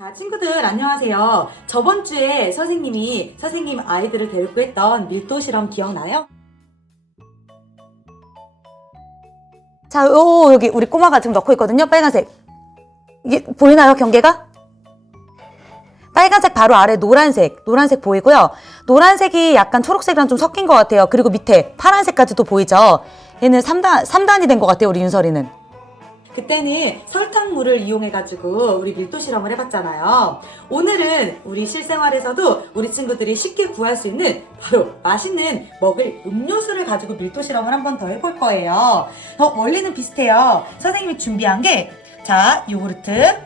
자, 친구들 안녕하세요. 저번 주에 선생님이 선생님 아이들을 데리고 했던 밀도 실험 기억나요? 자, 요, 여기 우리 꼬마가 지금 넣고 있거든요. 빨간색. 이게 보이나요, 경계가? 빨간색 바로 아래 노란색, 노란색 보이고요. 노란색이 약간 초록색이랑 좀 섞인 것 같아요. 그리고 밑에 파란색까지도 보이죠. 얘는 3단, 3단이 된 것 같아요, 우리 윤설이는. 그때는 설탕물을 이용해가지고 우리 밀도 실험을 해봤잖아요. 오늘은 우리 실생활에서도 우리 친구들이 쉽게 구할 수 있는 바로 맛있는 먹을 음료수를 가지고 밀도 실험을 한 번 더 해볼 거예요. 어, 원리는 비슷해요. 선생님이 준비한 게, 자, 요구르트,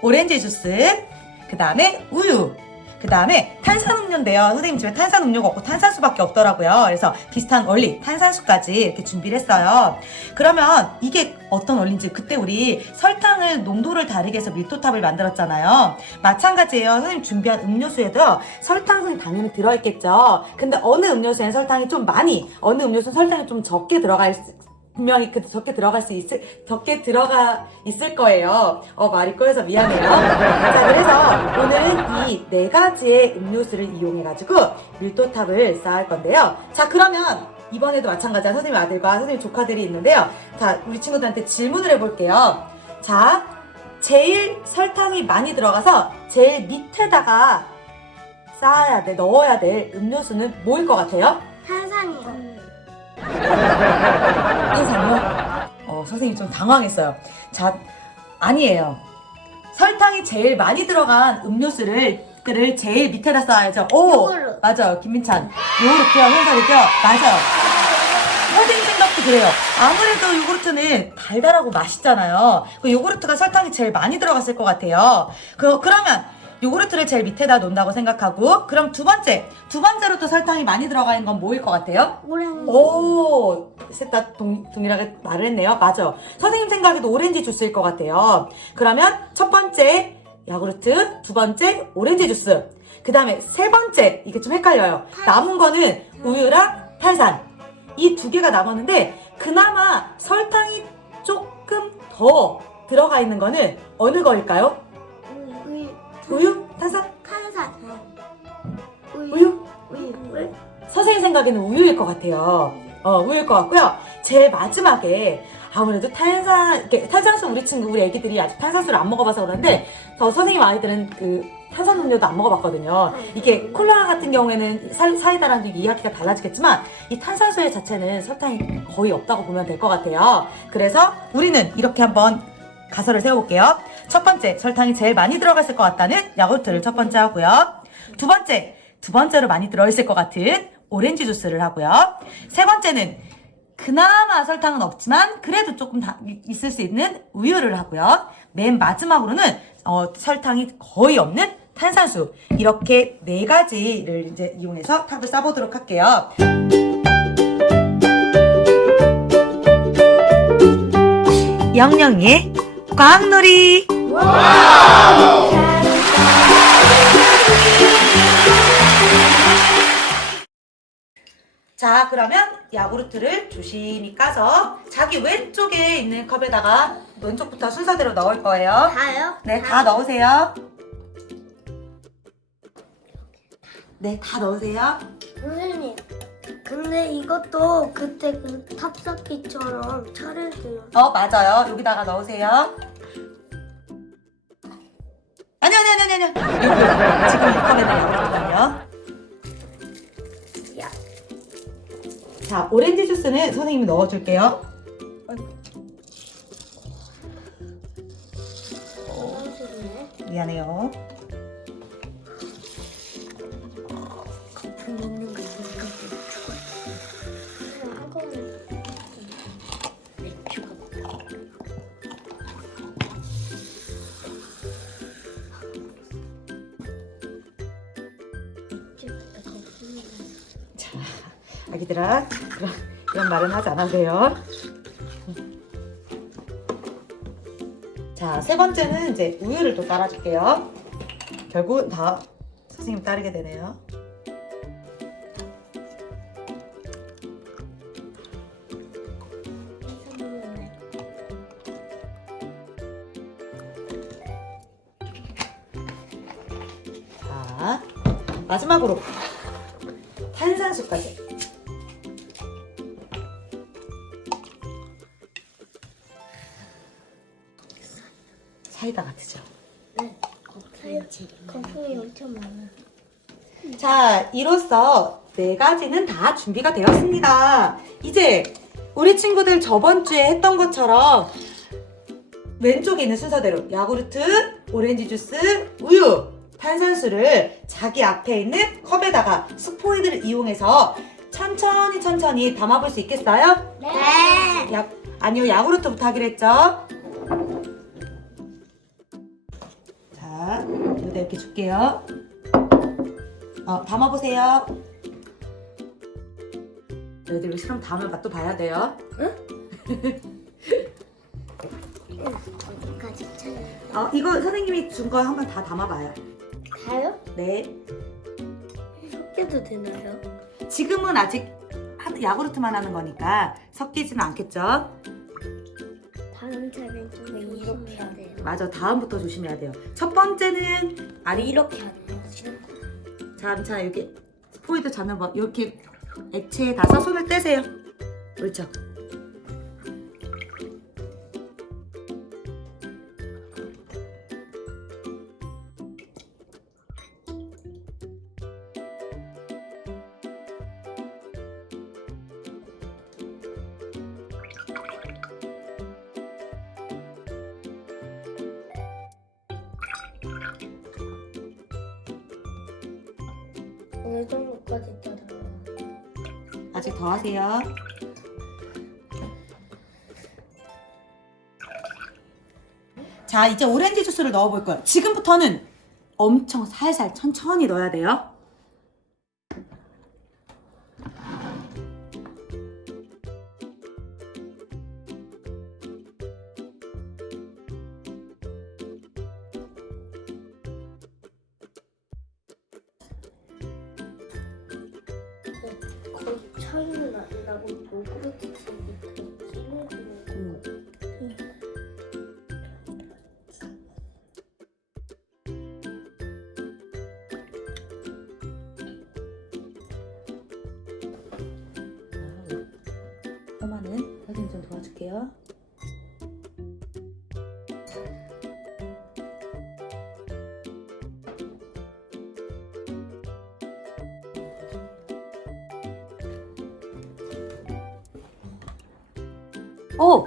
오렌지 주스, 그 다음에 우유, 그 다음에 탄산음료인데요. 선생님 집에 탄산음료가 없고 탄산수밖에 없더라고요. 그래서 비슷한 원리, 탄산수까지 이렇게 준비를 했어요. 그러면 이게 어떤 원리인지 그때 우리 설탕을 농도를 다르게 해서 밀도탑을 만들었잖아요. 마찬가지예요. 선생님 준비한 음료수에도 설탕이 당연히 들어있겠죠. 근데 어느 음료수에는 설탕이 좀 많이, 어느 음료수는 설탕이 좀 적게 들어가 있, 분명히 그 적게 들어갈 수 있을 적게 들어가 있을 거예요. 어 말이 꼬여서 미안해요. 자 그래서 오늘은 이 네 가지의 음료수를 이용해 가지고 밀도탑을 쌓을 건데요. 자 그러면 이번에도 마찬가지야 선생님 아들과 선생님 조카들이 있는데요. 자 우리 친구들한테 질문을 해볼게요. 자 제일 설탕이 많이 들어가서 제일 밑에다가 쌓아야 돼 넣어야 될 음료수는 뭐일 것 같아요? 탄산이요. 탄산요? 어, 선생님 좀 당황했어요. 자, 아니에요. 설탕이 제일 많이 들어간 음료수를 를 제일 밑에다 쌓아야죠. 오! 맞아요. 김민찬. 요구르트요, 홍사리죠? 맞아요. 선생님 생각도 그래요. 아무래도 요구르트는 달달하고 맛있잖아요. 그 요구르트가 설탕이 제일 많이 들어갔을 것 같아요. 그, 그러면 요구르트를 제일 밑에다 놓는다고 생각하고, 그럼 두 번째, 두 번째로 또 설탕이 많이 들어가 있는 건 뭐일 것 같아요? 오렌지. 오, 셋다 동일하게 말을 했네요. 맞아. 선생님 생각에도 오렌지 주스일 것 같아요. 그러면 첫 번째 야구르트, 두 번째 오렌지 주스, 그 다음에 세 번째 이게 좀 헷갈려요. 남은 거는 우유랑 탄산 이 두 개가 남았는데 그나마 설탕이 조금 더 들어가 있는 거는 어느 거일까요? 우유. 탄산, 탄산. 우유. 우유? 우유. 선생님 생각에는 우유일 것 같아요. 어, 우유일 것 같고요. 제일 마지막에 아무래도 탄산, 이렇게 탄산수 우리 친구, 우리 애기들이 아직 탄산수를 안 먹어봐서 그런데 저 선생님 아이들은 그 탄산 음료도 안 먹어봤거든요. 이게 콜라 같은 경우에는 사, 사이다라는 이야기가 달라지겠지만 이 탄산수의 자체는 설탕이 거의 없다고 보면 될 것 같아요. 그래서 우리는 이렇게 한번 가설을 세워볼게요. 첫 번째, 설탕이 제일 많이 들어갔을 것 같다는 야구르트를 첫 번째 하고요. 두 번째, 두 번째로 많이 들어있을 것 같은 오렌지 주스를 하고요. 세 번째는 그나마 설탕은 없지만 그래도 조금 다 있을 수 있는 우유를 하고요. 맨 마지막으로는 어, 설탕이 거의 없는 탄산수 이렇게 네 가지를 이제 이용해서 탑을 쌓아보도록 할게요. 영영이의 과학놀이 자, 그러면 야구르트를 조심히 까서 자기 왼쪽에 있는 컵에다가 왼쪽부터 순서대로 넣을 거예요. 다요? 네, 다 넣으세요. 네, 다 넣으세요. 선생님. 근데 이것도 그때 그 탑쌓기처럼 차례대로. 어, 맞아요. 여기다가 넣으세요. 아니, 아니, 아니, 아니, 아니. 지금 이 야구르트는요. 야. 자, 오렌지 주스는 선생님이 넣어줄게요. 미안해요. 아기들아, 그런, 그런 말은 하지 않아도 돼요. 자, 세 번째는 이제 우유를 또 따라줄게요. 결국은 다 선생님 따르게 되네요. 마지막으로 탄산수까지. 사이다 같으죠? 네. 거품이 엄청 많아. 자, 이로써 네 가지는 다 준비가 되었습니다. 이제 우리 친구들 저번 주에 했던 것처럼 왼쪽에 있는 순서대로 야구르트, 오렌지 주스, 우유, 탄산수를 자기 앞에 있는 컵에다가 스포이드를 이용해서 천천히 천천히 담아볼 수 있겠어요? 네. 야, 아니요, 야구르트부터 하기로 했죠? 자, 여기다 이렇게 줄게요. 어, 담아보세요. 너희들 실험 다음에 맛도 봐야 돼요. 어디까지 찾아? 어, 이거 선생님이 준 거 한번 다 담아봐요. 다요? 네. 섞여도 되나요? 지금은 아직 하- 야구르트만 하는 거니까 섞이지는 않겠죠? 다음 차례는 좀 이렇게 해야 돼요. 맞아, 다음부터 조심해야 돼요. 첫 번째는 아니 이렇게 해야 돼요. 자, 자 여기 스포이드 잡는 법 이렇게 액체에 닿아서 손을 떼세요. 그렇죠. 어느 정도까지 자르나요? 아직 더 하세요. 자, 이제 오렌지 주스를 넣어볼 거예요. 지금부터는 엄청 살살 천천히 넣어야 돼요. 차이는 안 나고 요구 오!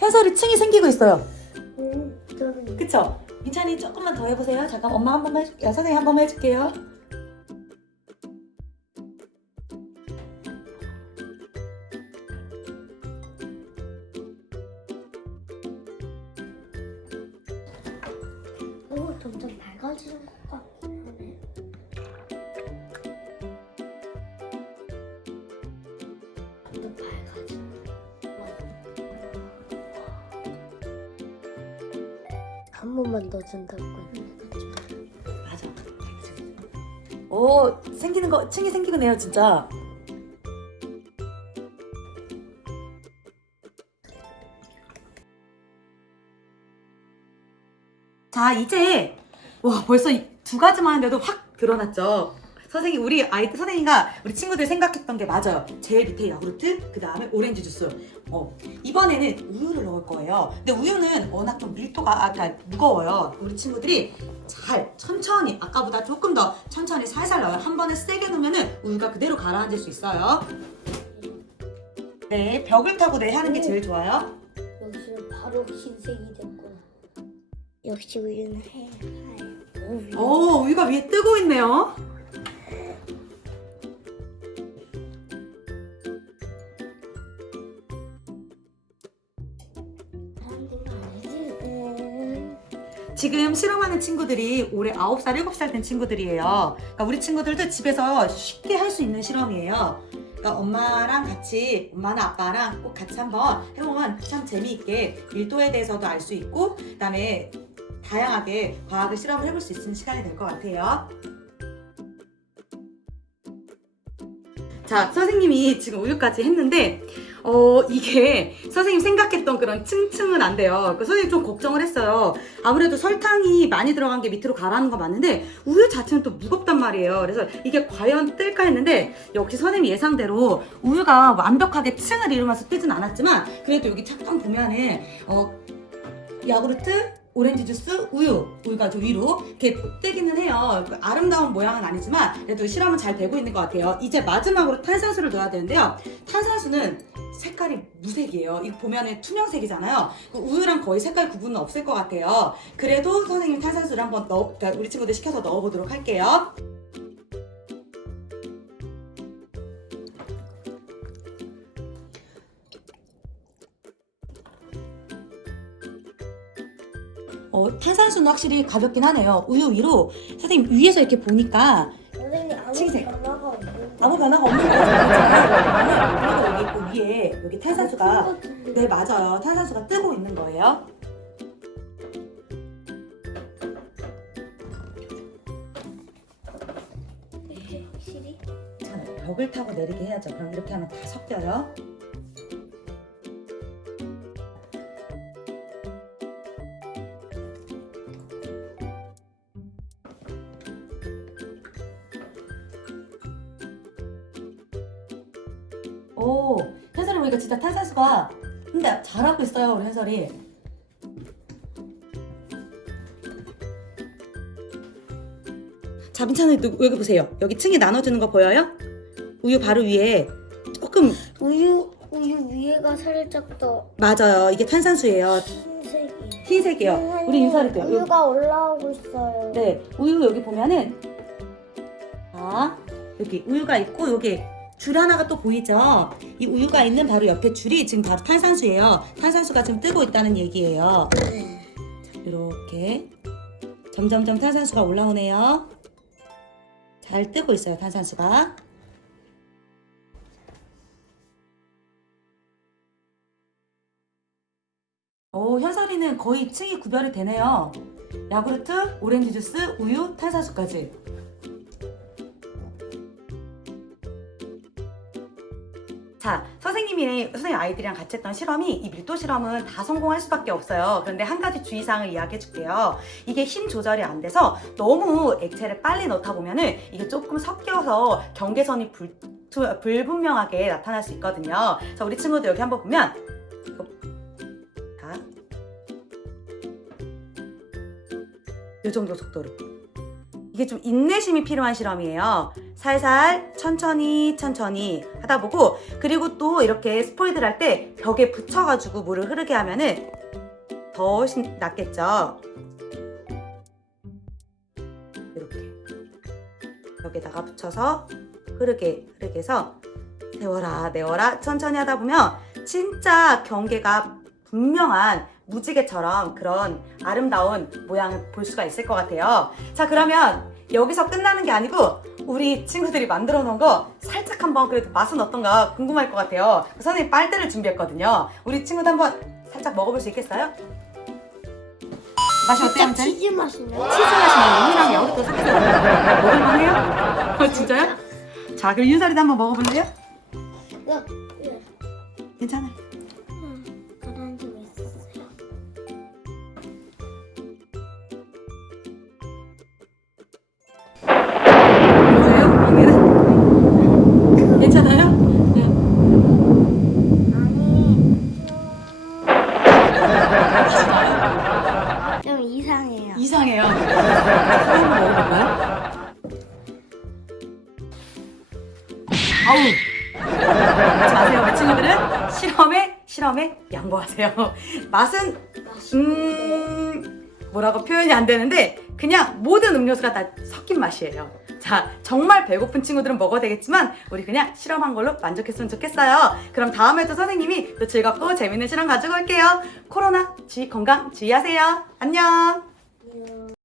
해설이 층이 생기고 있어요. 음, 저는 그쵸? 민찬이 조금만 더 해보세요. 잠깐 엄마 한 번만 해줄게요. 선생님 한 번만 해줄게요. 오, 점점 밝아지는 것 같긴 한 번만 더 준다고 했는데 맞아. 오, 생기는 거, 층이 생기네요, 진짜. 자, 이제, 와, 벌써 이두 가지만 했는데도 확 드러났죠? 선생님, 우리 아이, 선생님과 우리 친구들 생각했던 게 맞아요. 제일 밑에 야구르트, 그 다음에 오렌지 주스. 어, 이번에는 우유를 넣을 거예요. 근데 우유는 워낙 좀 밀도가 아까 무거워요. 우리 친구들이 잘 천천히 아까보다 조금 더 천천히 살살 넣어요. 한 번에 세게 넣으면은 우유가 그대로 가라앉을 수 있어요. 네, 벽을 타고 네 하는 게 제일 좋아요. 역시 바로 흰색이 됐구나. 역시 우유는 해야 해요. 오, 우유가 위에 뜨고 있네요. 지금 실험하는 친구들이 올해 9살, 7살 된 친구들이에요. 그러니까 우리 친구들도 집에서 쉽게 할 수 있는 실험이에요. 그러니까 엄마랑 같이, 엄마나 아빠랑 꼭 같이 한번 해보면 참 재미있게 밀도에 대해서도 알 수 있고, 그 다음에 다양하게 과학을 실험을 해볼 수 있는 시간이 될 것 같아요. 자, 선생님이 지금 우유까지 했는데, 어, 이게 선생님 생각했던 그런 층층은 안 돼요. 그 선생님 좀 걱정을 했어요. 아무래도 설탕이 많이 들어간 게 밑으로 가라는 건 맞는데 우유 자체는 또 무겁단 말이에요. 그래서 이게 과연 뜰까 했는데 역시 선생님 예상대로 우유가 완벽하게 층을 이루면서 뜨진 않았지만 그래도 여기 잠깐 보면은 어, 야구르트 오렌지 주스, 우유, 우유가 저 위로 이렇게 뜨기는 해요. 그 아름다운 모양은 아니지만 그래도 실험은 잘 되고 있는 것 같아요. 이제 마지막으로 탄산수를 넣어야 되는데요. 탄산수는 색깔이 무색이에요. 이거 보면은 투명색이잖아요. 그 우유랑 거의 색깔 구분은 없을 것 같아요. 그래도 선생님 탄산수를 한번 넣어, 그러니까 우리 친구들 시켜서 넣어보도록 할게요. 탄산수는 확실히 가볍긴 하네요. 우유 위로 선생님 위에서 이렇게 보니까 선생님 아무. 변화가 없는 아무 변화가 없는 거죠. 그렇잖아요. 우유가 여기 있고 위에 여기 탄산수가 네. 네 맞아요. 탄산수가 뜨고 있는 거예요. 확실히 자, 벽을 타고 내리게 해야죠. 그럼 이렇게 하면 다 섞여요. 오, 해설이 보니까 진짜 탄산수가 근데 잘하고 있어요, 우리 해설이. 자, 민찬이 여기 보세요. 여기 층이 나눠주는 거 보여요? 우유 바로 위에 조금 우유 우유 위에가 살짝 더 맞아요. 이게 탄산수예요. 흰색이에요. 흰색이요. 우리 인사할게요. 여기- 우유가 올라오고 있어요. 네, 우유 여기 보면은 자 여기 우유가 있고 여기 줄 하나가 또 보이죠? 이 우유가 있는 바로 옆에 줄이 지금 바로 탄산수예요. 탄산수가 지금 뜨고 있다는 얘기예요. 네. 이렇게 점점점 탄산수가 올라오네요. 잘 뜨고 있어요, 탄산수가. 오, 현설이는 거의 층이 구별이 되네요. 야구르트, 오렌지 주스, 우유, 탄산수까지. 자, 선생님이 선생님 아이들이랑 같이 했던 실험이 이 밀도 실험은 다 성공할 수밖에 없어요. 그런데 한 가지 주의사항을 이야기해 줄게요. 이게 힘 조절이 안 돼서 너무 액체를 빨리 넣다 보면은 이게 조금 섞여서 경계선이 불, 투- 불분명하게 나타날 수 있거든요. 자, 우리 친구들 여기 한번 보면 이 정도 속도로. 이게 좀 인내심이 필요한 실험이에요. 살살 천천히 천천히 하다 보고 그리고 또 이렇게 스포이드를 할 때 벽에 붙여가지고 물을 흐르게 하면은 더 낫겠죠. 이렇게 벽에다가 붙여서 흐르게 흐르게 해서 세워라 내워라 천천히 하다 보면 진짜 경계가 분명한 무지개처럼 그런 아름다운 모양을 볼 수가 있을 것 같아요. 자 그러면 여기서 끝나는 게 아니고 우리 친구들이 만들어 놓은 거 살짝 한번 그래도 맛은 어떤가 궁금할 것 같아요. 선생님 빨대를 준비했거든요. 우리 친구도 한번 살짝 먹어볼 수 있겠어요? 맛이 어때요, 진짜 아무튼? 치즈 맛이네. 치즈 맛이 우유랑 야구르트 섞여서 먹을만해요? 어, 진짜요? 자 그럼 윤설이도 한번 먹어볼래요? 야, 예. 괜찮아요. 아우. 하지 마세요. 우리 친구들은 실험에 실험에 양보하세요. 맛은 음 뭐라고 표현이 안 되는데 그냥 모든 음료수가 다 섞인 맛이에요. 자, 정말 배고픈 친구들은 먹어도 되겠지만 우리 그냥 실험한 걸로 만족했으면 좋겠어요. 그럼 다음에도 선생님이 또 즐겁고 재밌는 실험 가지고 올게요. 코로나 주의 건강 주의하세요. 안녕.